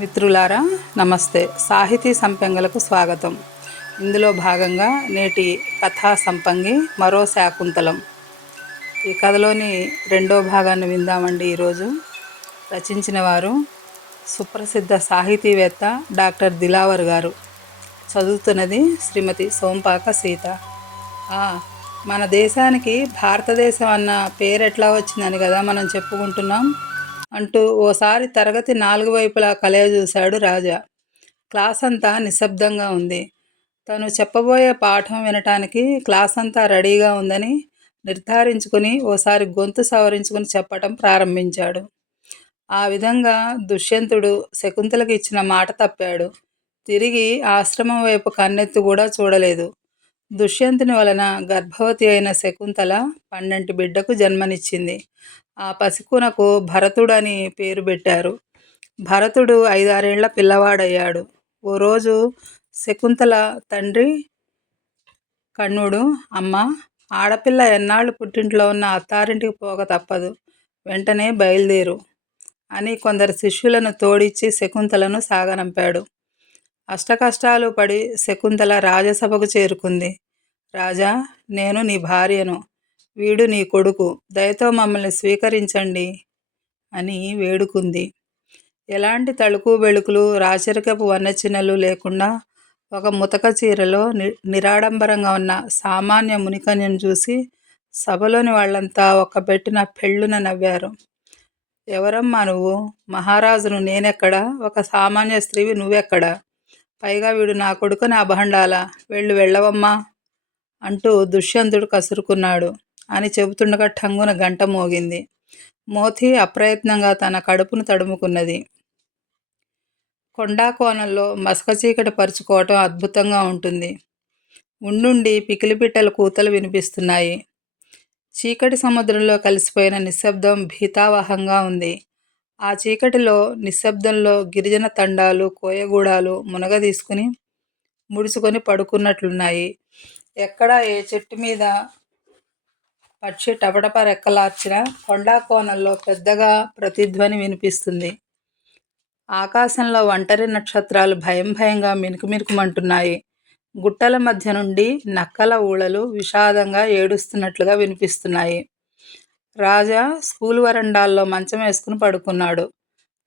మిత్రులారా నమస్తే. సాహితీ సంపెంగలకు స్వాగతం. ఇందులో భాగంగా నేటి కథా సంపంగి మరో శాకుంతలం. ఈ కథలోని రెండో భాగాన్ని విందామండి. ఈరోజు రచించిన వారు సుప్రసిద్ధ సాహితీవేత్త డాక్టర్ దిలావర్ గారు. చదువుతున్నది శ్రీమతి సోంపాక సీత. మన దేశానికి భారతదేశం అన్న పేరు ఎట్లా వచ్చిందని కదా మనం చెప్పుకుంటున్నాం అంటూ ఓసారి తరగతి 4 వైపులా కలయజూశాడు రాజా. క్లాస్ అంతా నిశ్శబ్దంగా ఉంది. తను చెప్పబోయే పాఠం వినటానికి క్లాస్ అంతా రెడీగా ఉందని నిర్ధారించుకుని ఓసారి గొంతు సవరించుకుని చెప్పటం ప్రారంభించాడు. ఆ విధంగా దుష్యంతుడు శకుంతలకి ఇచ్చిన మాట తప్పాడు. తిరిగి ఆశ్రమం వైపు కన్నెత్తి కూడా చూడలేదు. దుష్యంతుని వలన గర్భవతి అయిన శకుంతల 12 బిడ్డకు జన్మనిచ్చింది. ఆ పసికునకు భరతుడని పేరు పెట్టారు. భరతుడు 5-6 ఏళ్ల పిల్లవాడయ్యాడు. ఓ రోజు శకుంతల తండ్రి కణ్వుడు, అమ్మ, ఆడపిల్ల ఎన్నాళ్ళు పుట్టింట్లో ఉన్న అత్తారింటికి పోక తప్పదు, వెంటనే బయలుదేరు అని కొందరు శిష్యులను తోడిచ్చి శకుంతలను సాగనంపాడు. అష్టకష్టాలు పడి శకుంతల రాజసభకు చేరుకుంది. రాజా, నేను నీ భార్యను, వీడు నీ కొడుకు, దయతో మమ్మల్ని స్వీకరించండి అని వేడుకుంది. ఎలాంటి తళుకు బెళుకులు, రాచరికపు వన్నెచిన్నలు లేకుండా ఒక ముతక చీరలో నిరాడంబరంగా ఉన్న సామాన్య మునికన్యను చూసి సభలోని వాళ్ళంతా ఒక్కపెట్టిన పెళ్ళున నవ్వారు. ఎవరమ్మా నువ్వు? మహారాజును నేనెక్కడా? ఒక సామాన్య స్త్రీవి నువ్వెక్కడా? పైగా వీడు నా కొడుకుని అభండాలా? వెళ్ళవమ్మా అంటూ దుష్యంతుడు కసురుకున్నాడు అని చెబుతుండగా ఠంగున గంట మోగింది. మోతి అప్రయత్నంగా తన కడుపును తడుముకున్నది. కొండాకోణంలో మసక చీకటి పరుచుకోవటం అద్భుతంగా ఉంటుంది. ఉండుండి పికిలిపిట్టల కూతలు వినిపిస్తున్నాయి. చీకటి సముద్రంలో కలిసిపోయిన నిశ్శబ్దం భీతావహంగా ఉంది. ఆ చీకటిలో నిశ్శబ్దంలో గిరిజన తండాలు, కోయగూడాలు మునగదీసుకుని ముడుచుకొని పడుకున్నట్లున్నాయి. ఎక్కడ ఏ చెట్టు మీద పక్షి టపటప రెక్కలార్చిన కొండాకోణంలో పెద్దగా ప్రతిధ్వని వినిపిస్తుంది. ఆకాశంలో ఒంటరి నక్షత్రాలు భయంగా మినుకుమంటున్నాయి. గుట్టల మధ్య నుండి నక్కల ఊళలు విషాదంగా ఏడుస్తున్నట్లుగా వినిపిస్తున్నాయి. రాజా స్కూలు వరండాల్లో మంచం వేసుకుని పడుకున్నాడు.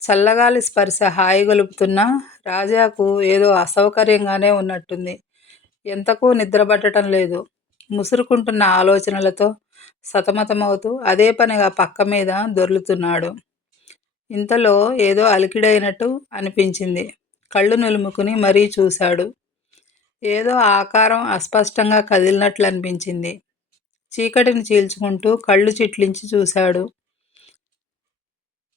చల్లగాలి స్పర్శ హాయి గొలుపుతున్నా రాజాకు ఏదో అసౌకర్యంగానే ఉన్నట్టుంది. ఎంతకు నిద్రపట్టడం లేదు. ముసురుకుంటున్న ఆలోచనలతో సతమతమవుతూ అదే పనిగా పక్క మీద దొర్లుతున్నాడు. ఇంతలో ఏదో అలికిడైనట్టు అనిపించింది. కళ్ళు నులుముకుని మరీ చూశాడు. ఏదో ఆకారం అస్పష్టంగా కదిలినట్లు అనిపించింది. చీకటిని చీల్చుకుంటూ కళ్ళు చిట్లించి చూశాడు.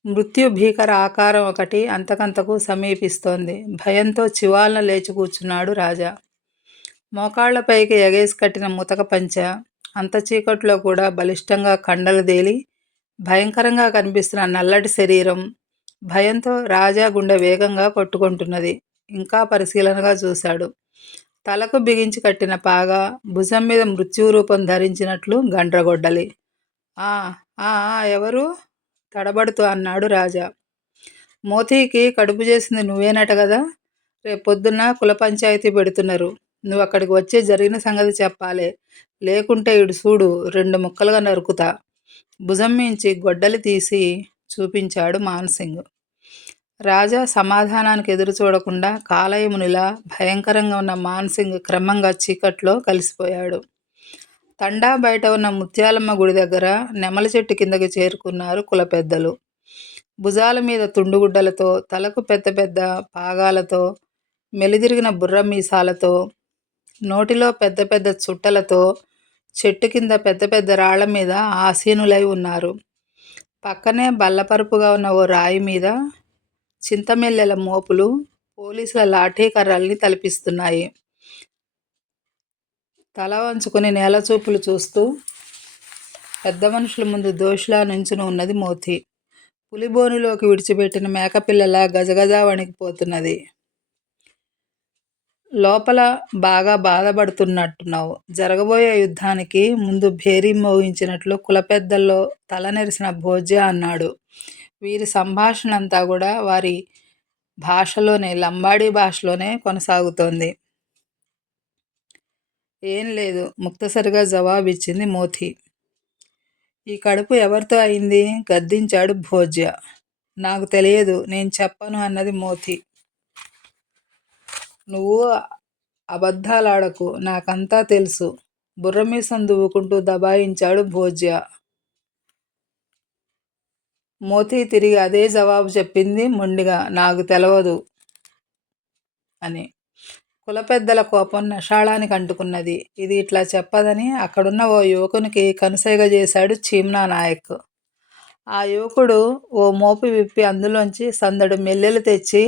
మృత్యు భీకర ఆకారం ఒకటి అంతకంతకు సమీపిస్తోంది. భయంతో చివాలన లేచి కూర్చున్నాడు రాజా. మోకాళ్లపైకి ఎగేసి కట్టిన ముతక పంచ అంత చీకట్లో కూడా బలిష్టంగా కండలు దేలి భయంకరంగా కనిపిస్తున్న నల్లటి శరీరం. భయంతో రాజా గుండె వేగంగా కొట్టుకుంటున్నది. ఇంకా పరిశీలనగా చూశాడు. తలకు బిగించి కట్టిన పాగా, భుజం మీద మృత్యు రూపం ధరించినట్లు గండ్రగొడ్డలి. ఎవరు? తడబడుతూ అన్నాడు రాజా. మోతీకి కడుపు చేసింది నువ్వేనట కదా? రేపొద్దున్న కుల పంచాయతీ పెడుతున్నారు. నువ్వు అక్కడికి వచ్చి జరిగిన సంగతి చెప్పాలే, లేకుంటే ఇడు చూడు 2 ముక్కలుగా నరుకుతా. భుజం మించి గొడ్డలి తీసి చూపించాడు మాన్సింగ్. రాజా సమాధానానికి ఎదురు చూడకుండా కాలయమునిలా భయంకరంగా ఉన్న మాన్సింగ్ క్రమంగా చీకట్లో కలిసిపోయాడు. తండా బయట ఉన్న ముత్యాలమ్మ గుడి దగ్గర నెమలి చెట్టు కిందకి చేరుకున్నారు కుల పెద్దలు. భుజాల మీద తుండుగుడ్డలతో, తలకు పెద్ద పెద్ద పాగాలతో, మెలిదిరిగిన బుర్ర మీసాలతో, నోటిలో పెద్ద పెద్ద చుట్టలతో చెట్టు కింద పెద్ద పెద్ద రాళ్ల మీద ఆసీనులై ఉన్నారు. పక్కనే బల్లపరుపుగా ఉన్న ఓ రాయి మీద చింతమెల్లెల మోపులు పోలీసుల లాఠీ కర్రల్ని తలపిస్తున్నాయి. తల వంచుకుని నేలచూపులు చూస్తూ పెద్ద మనుషుల ముందు దోషిలా నుంచుని ఉన్నది మోతి. పులిబోనులోకి విడిచిపెట్టిన మేకపిల్లలా గజగజ వణికిపోతున్నది. లోపల బాగా బాధపడుతున్నట్టున్నావు. జరగబోయే యుద్ధానికి ముందు భేరీ మోగించినట్లు కులపెద్దల్లో తల నెరిసిన భోజ్య అన్నాడు. వీరి సంభాషణ అంతా కూడా వారి భాషలోనే, లంబాడీ భాషలోనే కొనసాగుతోంది. ఏం లేదు, ముక్తసరిగా జవాబిచ్చింది మోతి. ఈ కడుపు ఎవరితో అయింది? గద్దించాడు భోజ్య. నాకు తెలియదు, నేను చెప్పను అన్నది మోతి. నువ్వు అబద్ధాలాడకు, నాకంతా తెలుసు, బుర్రమీసం దువ్వుకుంటూ దబాయించాడు భోజ్య. మోతి తిరిగి అదే జవాబు చెప్పింది మొండిగా, నాకు తెలవదు అని. కులపెద్దల కోపం నషాళానికి అంటుకున్నది. ఇది ఇట్లా చెప్పదని అక్కడున్న ఓ యువకునికి కనుసైగ చేశాడు చీమ్నా నాయక్. ఆ యువకుడు ఓ మోపు విప్పి అందులోంచి సందడు మెల్లెలు తెచ్చి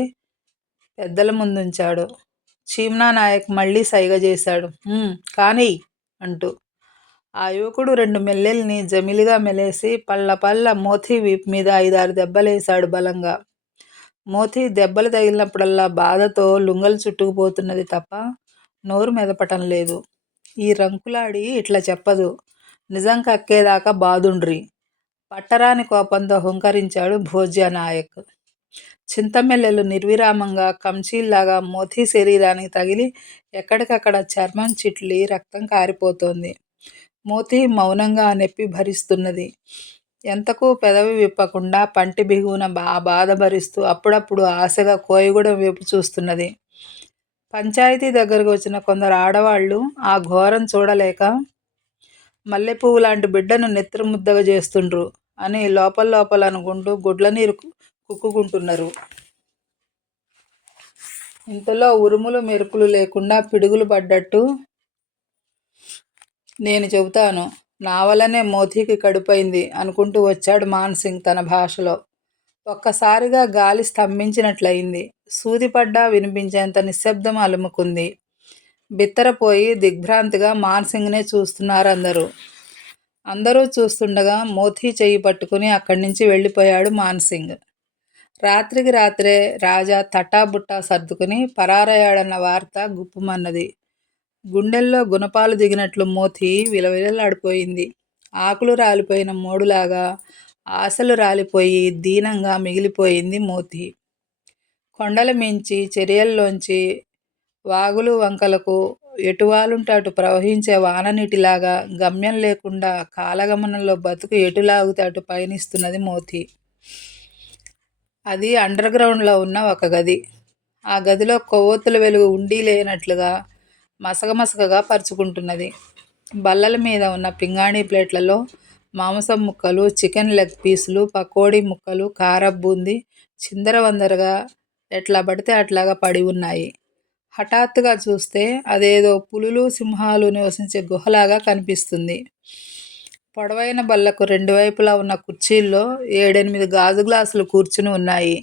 పెద్దల ముందుంచాడు. చీమ్నా నాయక్ మళ్ళీ సైగ చేశాడు. కానీ అంటూ. ఆ యువకుడు 2 మెల్లెల్ని జమిలిగా మెలేసి పళ్ళ పళ్ళ మోతి వీపు మీద 5-6 దెబ్బలేశాడు బలంగా. మోతి దెబ్బలు తగిలినప్పుడల్లా బాధతో లుంగలు చుట్టుకుపోతున్నది తప్ప నోరు మెదపటం లేదు. ఈ రంకులాడి ఇట్లా చెప్పదు, నిజం కక్కేదాకా బాదుండ్రి, పట్టరాని కోపంతో హుంకరించాడు భోజ్య నాయక్. చింతమెల్లెలు నిర్విరామంగా కంచీల్లాగా మోతి శరీరానికి తగిలి ఎక్కడికక్కడ చర్మం చిట్లి రక్తం కారిపోతోంది. మోతి మౌనంగా నొప్పి భరిస్తున్నది. ఎంతకు పెదవి విప్పకుండా పంటి బిగువున బాధ భరిస్తూ అప్పుడప్పుడు ఆశగా కోయగూడెం వైపు చూస్తున్నది. పంచాయతీ దగ్గరకు వచ్చిన కొందరు ఆడవాళ్లు ఆ ఘోరం చూడలేక మల్లెపువ్వు లాంటి బిడ్డను నెత్తురు ముద్దగా చేస్తుండ్రు అని లోపల అనుకుంటూ గుడ్ల నీరు కుక్కుకుంటున్నారు. ఇంతలో ఉరుములు మెరుపులు లేకుండా పిడుగులు పడ్డట్టు, నేను చెబుతాను, నా వల్లనే మోతీకి కడుపైంది అనుకుంటూ వచ్చాడు మాన్సింగ్ తన భాషలో. ఒక్కసారిగా గాలి స్తంభించినట్లయింది. సూదిపడ్డా వినిపించేంత నిశ్శబ్దం అలుముకుంది. బిత్తరపోయి దిగ్భ్రాంతిగా మాన్సింగ్నే చూస్తున్నారందరూ. అందరూ చూస్తుండగా మోతీ చెయ్యి పట్టుకుని అక్కడి నుంచి వెళ్ళిపోయాడు మాన్సింగ్. రాత్రికి రాత్రే రాజా తట్టాబుట్టా సర్దుకుని పరారయ్యాడన్న వార్త గుప్పుమన్నది. గుండెల్లో గుణపాలు దిగినట్లు మోతి విలవిలలాడిపోయింది. ఆకులు రాలిపోయిన మోడులాగా ఆశలు రాలిపోయి దీనంగా మిగిలిపోయింది మోతి. కొండల మించి చర్యల్లోంచి వాగులు వంకలకు ఎటువాలుంటే అటు ప్రవహించే వాననీటిలాగా గమ్యం లేకుండా కాలగమనంలో బతుకు ఎటులాగితే అటు పయనిస్తున్నది మోతి. అది అండర్ గ్రౌండ్లో ఉన్న ఒక గది. ఆ గదిలో కొవ్వొత్తుల వెలుగు ఉండి లేనట్లుగా మసగమసగగా పరుచుకుంటున్నది. బల్లల మీద ఉన్న పింగాణీ ప్లేట్లలో మాంసం ముక్కలు, చికెన్ లెగ్ పీసులు, పకోడీ ముక్కలు, కారపు బూందీ చిందరవందరగా ఎట్లా పడితే అట్లాగా పడి ఉన్నాయి. హఠాత్తుగా చూస్తే అదేదో పులులు, సింహాలు నివసించే గుహలాగా కనిపిస్తుంది. పొడవైన బల్లకు 2 వైపులా ఉన్న కుర్చీల్లో 7-8 గాజు గ్లాసులు కూర్చుని ఉన్నాయి.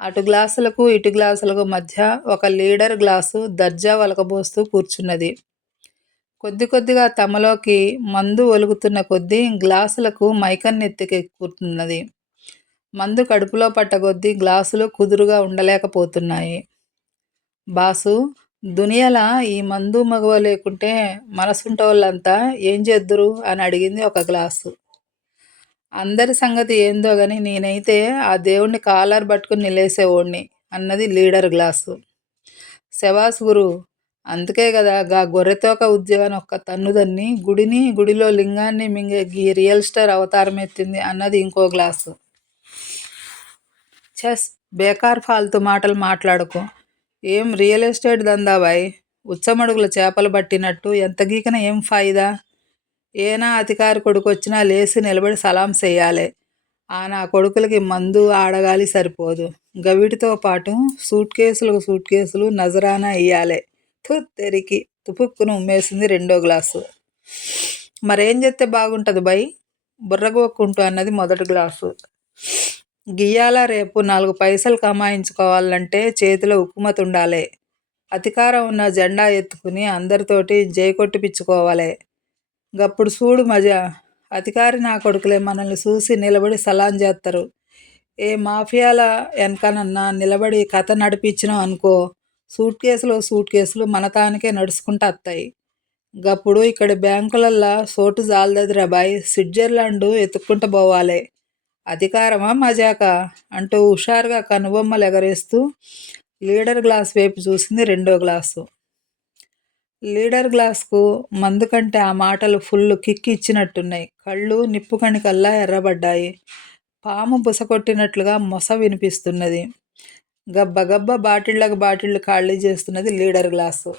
అటు గ్లాసులకు ఇటు గ్లాసులకు మధ్య ఒక లీడర్ గ్లాసు దర్జా వలకబోస్తూ కూర్చున్నది. కొద్దిగా తమలోకి మందు ఒలుగుతున్న కొద్దీ గ్లాసులకు మైకన్నెత్తికెక్కుతున్నది. మందు కడుపులో పట్టగొద్దీ గ్లాసులు కుదురుగా ఉండలేకపోతున్నాయి. బాసు, దునియల ఈ మందు మగువ లేకుంటే మనసుంటోళ్ళంతా ఏం చేద్దురు అని అడిగింది ఒక గ్లాసు. అందరి సంగతి ఏందో గాని నేనైతే ఆ దేవుణ్ణి కాలర్ పట్టుకుని నిలేసేవాణ్ణి అన్నది లీడర్ గ్లాసు. శబాస్ గురు, అందుకే కదా గా గొర్రెతోక ఉద్యోగాన్ని ఒక్క తన్నుదన్ని గుడిని, గుడిలో లింగాన్ని మింగే గీ రియల్ స్టార్ అవతారం ఎత్తింది అన్నది ఇంకో గ్లాసు. చెస్, బేకార్ ఫాల్తు మాటలు మాట్లాడుకో. ఏం రియల్ ఎస్టేట్ దందాబాయ్, ఉచ్చమడుగుల చేపలు పట్టినట్టు ఎంత గీకన ఏం ఫాయిదా? ఏనా అధికారి కొడుకొచ్చినా లేసి నిలబడి సలాం చెయ్యాలే. ఆ నా కొడుకులకి మందు ఆడగాలి సరిపోదు, గవిటితో పాటు సూట్ కేసులు నజరానా ఇయ్యాలే. తెరికి తుపుక్కును ఉమ్మేసింది రెండో గ్లాసు. మరేం చేస్తే బాగుంటుంది బై, బుర్రగోక్కుంటూ అన్నది మొదటి గ్లాసు. గియ్యాల రేపు 4 పైసలు కమాయించుకోవాలంటే చేతిలో ఉక్కుమతి ఉండాలే. అధికారం ఉన్న జెండా ఎత్తుకుని అందరితోటి జై కొట్టిపిచ్చుకోవాలే. గప్పుడు చూడు మజా, అధికారి నా కొడుకులే మనల్ని చూసి నిలబడి సలాం చేస్తారు. ఏ మాఫియాల వెనకనన్నా నిలబడి కథ నడిపించినాం అనుకో, సూట్ కేసులు మనతానికే నడుచుకుంటూ వస్తాయి. గప్పుడు ఇక్కడ బ్యాంకులల్లా సోటు జాలదదిరా బాయ్, స్విట్జర్లాండ్ ఎత్తుక్కుంటూ పోవాలే. అధికారమా మజాకా అంటూ హుషారుగా కనుబొమ్మలు ఎగరేస్తూ లీడర్ గ్లాస్ వైపు చూసింది రెండో గ్లాసు. లీడర్ గ్లాస్కు మందు కంటే ఆ మాటలు ఫుల్ కిక్కి ఇచ్చినట్టున్నాయి. కళ్ళు నిప్పు కణికల్లా ఎర్రబడ్డాయి. పాము బుసకొట్టినట్లుగా మొస వినిపిస్తున్నది. గబ్బ బాటిళ్లకు బాటిళ్లు ఖాళీ చేస్తున్నది లీడర్ గ్లాసు.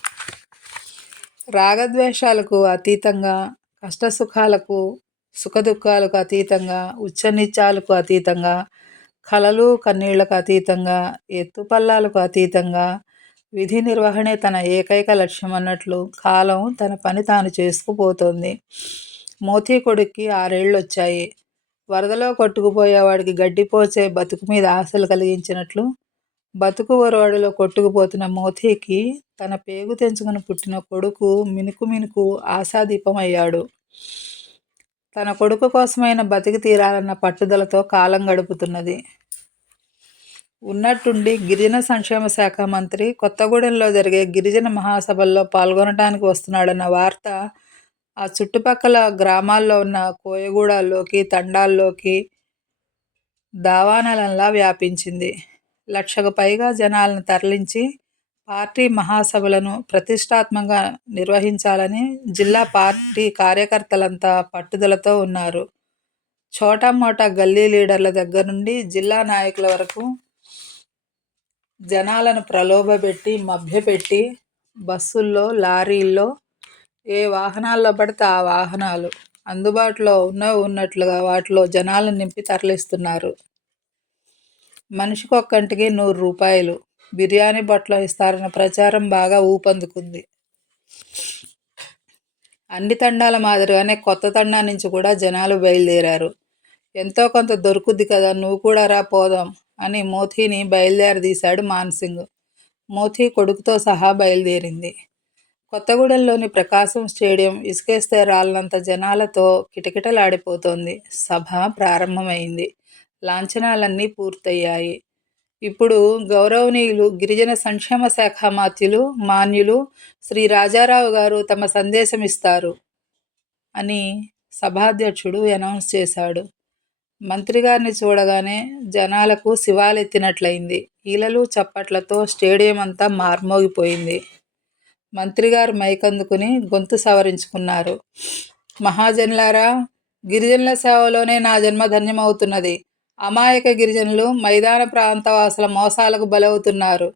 రాగద్వేషాలకు అతీతంగా, కష్టసుఖాలకు సుఖదుఖాలకు అతీతంగా, ఉచ్చనీచాలకు అతీతంగా, కలలు కన్నీళ్లకు అతీతంగా, ఎత్తుపల్లాలకు అతీతంగా విధి నిర్వహణే తన ఏకైక లక్ష్యం అన్నట్లు కాలం తన పని తాను చేసుకుపోతోంది. మోతీ కొడుక్కి 6 ఏళ్లొచ్చాయి. వరదలో కొట్టుకుపోయేవాడికి గడ్డిపోచే బతుకు మీద ఆశలు కలిగించినట్లు బతుకు ఒరవడిలో కొట్టుకుపోతున్న మోతీకి తన పేగు తెంచుకుని పుట్టిన కొడుకు మినుకు మినుకు ఆశాదీపమయ్యాడు. తన కొడుకు కోసమైన బతికి తీరాలన్న పట్టుదలతో కాలం గడుపుతున్నది. ఉన్నట్టుండి గిరిజన సంక్షేమ శాఖ మంత్రి కొత్తగూడెంలో జరిగే గిరిజన మహాసభల్లో పాల్గొనడానికి వస్తున్నాడన్న వార్త ఆ చుట్టుపక్కల గ్రామాల్లో ఉన్న కోయగూడాల్లోకి, తండాల్లోకి దావానలంలా వ్యాపించింది. 1,00,000కు పైగా జనాలను తరలించి పార్టీ మహాసభలను ప్రతిష్టాత్మకంగా నిర్వహించాలని జిల్లా పార్టీ కార్యకర్తలంతా పట్టుదలతో ఉన్నారు. చోటామోటా గల్లీ లీడర్ల దగ్గర నుండి జిల్లా నాయకుల వరకు జనాలను ప్రలోభపెట్టి, మభ్యపెట్టి బస్సుల్లో, లారీల్లో, ఏ వాహనాల్లో పడితే ఆ వాహనాలు అందుబాటులో ఉన్నట్లుగా వాటిలో జనాలను నింపి తరలిస్తున్నారు. మనిషికొక్కంటికి 100 రూపాయలు బిర్యానీ బొట్లో ఇస్తారన్న ప్రచారం బాగా ఊపందుకుంది. అన్ని తండాల మాదిరిగానే కొత్త తండా నుంచి కూడా జనాలు బయలుదేరారు. ఎంతో కొంత దొరుకుద్ది కదా, నువ్వు కూడా రా పోదాం అని మోతీని బయలుదేరదీశాడు మాన్సింగ్. మోతీ కొడుకుతో సహా బయలుదేరింది. కొత్తగూడెంలోని ప్రకాశం స్టేడియం ఇసుకేస్తే రాలనంత జనాలతో కిటకిటలాడిపోతోంది. సభ ప్రారంభమైంది. లాంఛనాలన్నీ పూర్తయ్యాయి. ఇప్పుడు గౌరవనీయులు గిరిజన సంక్షేమ శాఖ మాన్యులు శ్రీ రాజారావు గారు తమ సందేశం ఇస్తారు అని సభాధ్యక్షుడు అనౌన్స్ చేశాడు. మంత్రిగారిని చూడగానే జనాలకు శివాలెత్తినట్లయింది. ఈలలు చప్పట్లతో స్టేడియం అంతా మార్మోగిపోయింది. మంత్రిగారు మైకందుకుని గొంతు సవరించుకున్నారు. మహాజనులారా, గిరిజనుల సేవలోనే నా జన్మ ధన్యమవుతున్నది. అమాయక గిరిజనులు మైదాన ప్రాంతవాసుల మోసాలకు బలవుతున్నారు.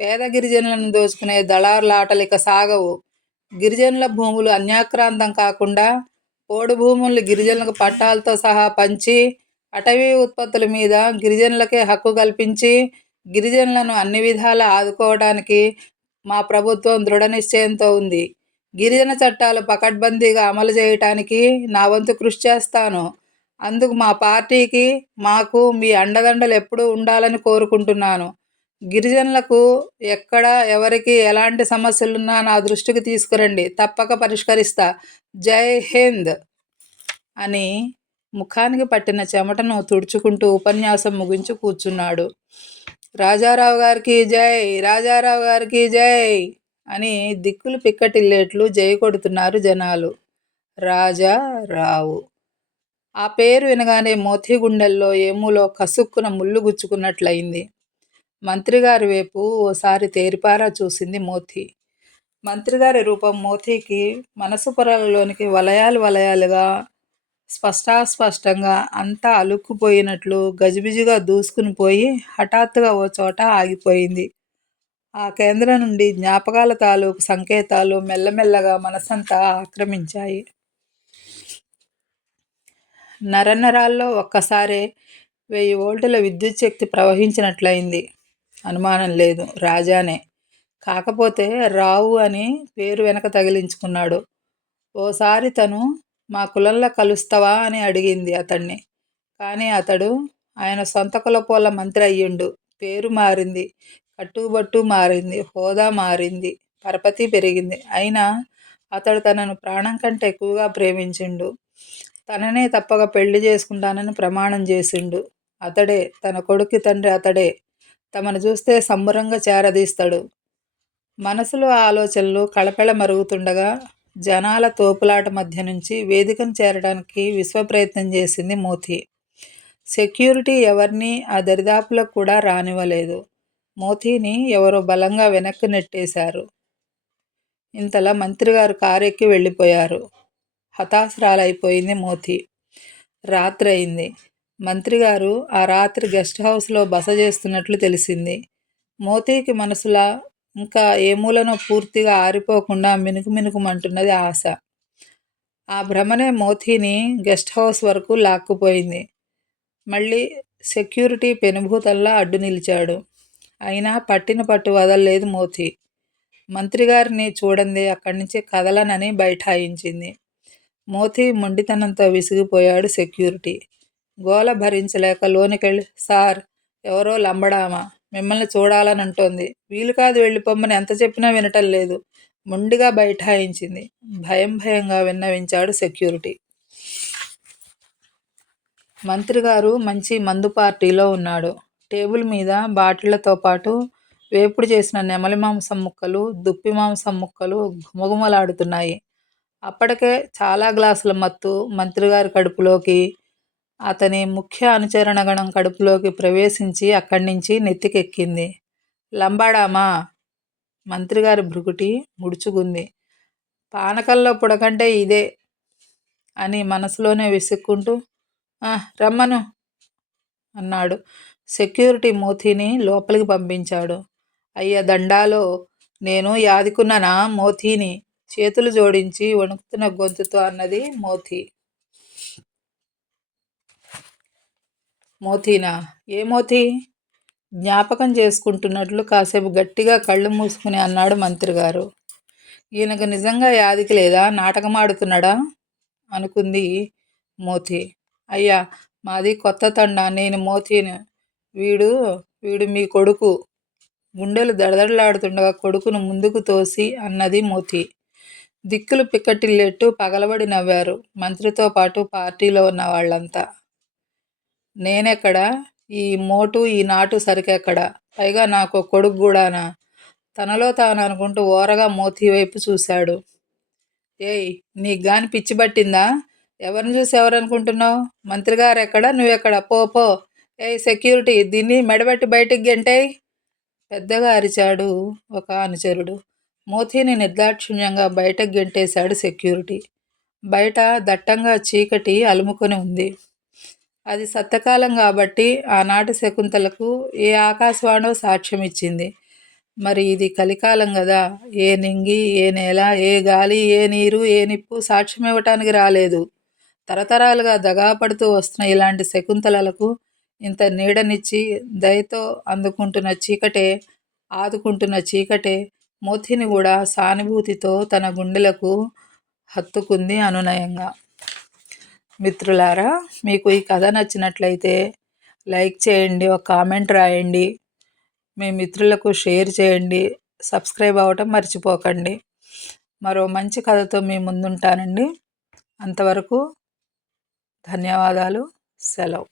పేద గిరిజనులను దోచుకునే దళారులాటలిక సాగవు. గిరిజనుల భూములు అన్యాక్రాంతం కాకుండా పోడు భూములు గిరిజనులకు పట్టాలతో సహా పంచి, అటవీ ఉత్పత్తుల మీద గిరిజనులకే హక్కు కల్పించి, గిరిజనులను అన్ని విధాలా ఆదుకోవడానికి మా ప్రభుత్వం దృఢ నిశ్చయంతో ఉంది. గిరిజన చట్టాలు పకడ్బందీగా అమలు చేయటానికి నా వంతు కృషి చేస్తాను. అందుకు మా పార్టీకి, మాకు మీ అండదండలు ఎప్పుడూ ఉండాలని కోరుకుంటున్నాను. గిరిజనులకు ఎక్కడ ఎవరికి ఎలాంటి సమస్యలున్నా నా దృష్టికి తీసుకురండి, తప్పక పరిష్కరిస్తా. జై హింద్ అని ముఖానికి పట్టిన చెమటను తుడుచుకుంటూ ఉపన్యాసం ముగించి కూర్చున్నాడు. రాజారావు గారికి జై, రాజారావు గారికి జై అని దిక్కులు పిక్కటిల్లేట్లు జై కొడుతున్నారు జనాలు. రాజారావు ఆ పేరు వినగానే మోతీ గుండెల్లో ఏమూలో కసుక్కున ముళ్ళు గుచ్చుకున్నట్లయింది. మంత్రిగారి వైపు ఓసారి తేరిపారా చూసింది మోతీ. మంత్రిగారి రూపం మోతీకి మనసు పొరలలోనికి వలయాలుగా స్పష్టంగా అంతా అలుక్కుపోయినట్లు గజిబిజిగా దూసుకుని పోయి హఠాత్తుగా ఓ చోట ఆగిపోయింది. ఆ కేంద్రం నుండి జ్ఞాపకాల తాలూకు సంకేతాలు మెల్లమెల్లగా మనసంతా ఆక్రమించాయి. నరనరాల్లో ఒక్కసారే 1000 వోల్టుల విద్యుత్ శక్తి ప్రవహించినట్లయింది. అనుమానం లేదు, రాజానే. కాకపోతే రావు అని పేరు వెనక తగిలించుకున్నాడు. ఓసారి తను మా కులంలో కలుస్తావా అని అడిగింది అతన్ని. కానీ అతడు ఆయన సొంత కులపోళ్ళ మంత్రి అయ్యిండు. పేరు మారింది, కట్టుబట్టు మారింది, హోదా మారింది, పరపతి పెరిగింది. అయినా అతడు తనను ప్రాణం కంటే ఎక్కువగా ప్రేమించిండు. తననే తప్పక పెళ్లి చేసుకుంటానని ప్రమాణం చేసిండు. అతడే తన కొడుక్కి తండ్రి, అతడే తమను చూస్తే సంబరంగా చేరదీస్తాడు. మనసులో ఆలోచనలు కళపెళ మరుగుతుండగా జనాల తోపులాట మధ్య నుంచి వేదికను చేరడానికి విశ్వప్రయత్నం చేసింది మోతీ. సెక్యూరిటీ ఎవరిని ఆ దరిదాపులకు కూడా రానివ్వలేదు. మోతీని ఎవరో బలంగా వెనక్కి నెట్టేశారు. ఇంతలా మంత్రిగారు కారెక్కి వెళ్ళిపోయారు. హతాశురాలైపోయింది మోతి. రాత్రి అయింది. మంత్రిగారు ఆ రాత్రి గెస్ట్ హౌస్లో బస చేస్తున్నట్లు తెలిసింది. మోతీకి మనసులా ఇంకా ఏ మూలనో పూర్తిగా ఆరిపోకుండా మినుకుమినుకుమంటున్నది ఆశ. ఆ భ్రమనే మోతీని గెస్ట్ హౌస్ వరకు లాక్కుపోయింది. మళ్ళీ సెక్యూరిటీ పెనుభూతంలా అడ్డు నిలిచాడు. అయినా పట్టిన పట్టు వదల్లేదు మోతి. మంత్రిగారిని చూడందే అక్కడి నుంచి కదలనని బైఠాయించింది. మోతి మొండితనంతో విసిగిపోయాడు సెక్యూరిటీ. గోల భరించలేక లోనికెళ్ళి, సార్, ఎవరో లంబడామా మిమ్మల్ని చూడాలనంటోంది. వీలు కాదు, వెళ్ళిపోమ్మని ఎంత చెప్పినా వినటం లేదు. మొండిగా బైఠాయించింది. భయంగా విన్నవించాడు సెక్యూరిటీ. మంత్రిగారు మంచి మందు పార్టీలో ఉన్నాడు. టేబుల్ మీద బాటిళ్లతో పాటు వేపుడు చేసిన నెమలి మాంసం ముక్కలు, దుప్పి మాంసం ముక్కలు ఘుమఘుమలాడుతున్నాయి. అప్పటికే చాలా గ్లాసుల మత్తు మంత్రిగారి కడుపులోకి, అతని ముఖ్య అనుచరణగణం కడుపులోకి ప్రవేశించి అక్కడి నుంచి నెత్తికెక్కింది. లంబాడామా? మంత్రిగారి భృకుటి ముడుచుకుంది. పానకంలో పుడకంటే ఇదే అని మనసులోనే విసుక్కుంటూ, రమ్మను అన్నాడు. సెక్యూరిటీ మోతీని లోపలికి పంపించాడు. అయ్య దండాలో, నేను యాదికున్నానా మోతీని? చేతులు జోడించి వణుకుతున్న గొంతుతో అన్నది మోతి. మోతీనా? ఏ మోతి? జ్ఞాపకం చేసుకుంటున్నట్లు కాసేపు గట్టిగా కళ్ళు మూసుకుని అన్నాడు మంత్రిగారు. ఈయనకు నిజంగా యాదికి లేదా, నాటకమాడుతున్నాడా అనుకుంది మోతి. అయ్యా, మాది కొత్త తండా, నేను మోతీని. వీడు మీ కొడుకు. గుండెలు దడదడలాడుతుండగా కొడుకును ముందుకు తోసి అన్నది మోతి. దిక్కులు పిక్కటిల్లెట్టు పగలబడి నవ్వారు మంత్రితో పాటు పార్టీలో ఉన్న వాళ్ళంతా. నేనెక్కడా? ఈ మోటు ఈ నాటు సరికెక్కడా? పైగా నాకు కొడుకు కూడానా? తనలో తాను అనుకుంటూ ఓరగా మోతి వైపు చూశాడు. ఏయ్, నీకు గాని పిచ్చి పట్టిందా? ఎవరిని చూసి ఎవరనుకుంటున్నావు? మంత్రిగారు ఎక్కడా, నువ్వెక్కడా? పో. ఏయ్ సెక్యూరిటీ, దీన్ని మెడబెట్టి బయటికి గెంటేయ్ పెద్దగా అరిచాడు ఒక అనుచరుడు. మోతీని నిర్దాక్షిణ్యంగా బయటకు గెంటేశాడు సెక్యూరిటీ. బయట దట్టంగా చీకటి అలుముకొని ఉంది. అది సత్యకాలం కాబట్టి ఆనాటి శకుంతలకు ఏ ఆకాశవాణో సాక్ష్యం ఇచ్చింది. మరి ఇది కలికాలం కదా. ఏ నింగి, ఏ నేల, ఏ గాలి, ఏ నీరు, ఏ నిప్పు సాక్ష్యం ఇవ్వటానికి రాలేదు. తరతరాలుగా దగాపడుతూ వస్తున్న ఇలాంటి శకుంతలలకు ఇంత నీడనిచ్చి దయతో ఆదుకుంటున్న చీకటే మోతిని కూడా సానుభూతితో తన గుండెలకు హత్తుకుంది అనునయంగా. మిత్రులారా, మీకు ఈ కథ నచ్చినట్లయితే లైక్ చేయండి, ఒక కామెంట్ రాయండి, మీ మిత్రులకు షేర్ చేయండి, సబ్స్క్రైబ్ అవ్వటం మర్చిపోకండి. మరో మంచి కథతో మీ ముందుంటానండి. అంతవరకు ధన్యవాదాలు. సెలవు.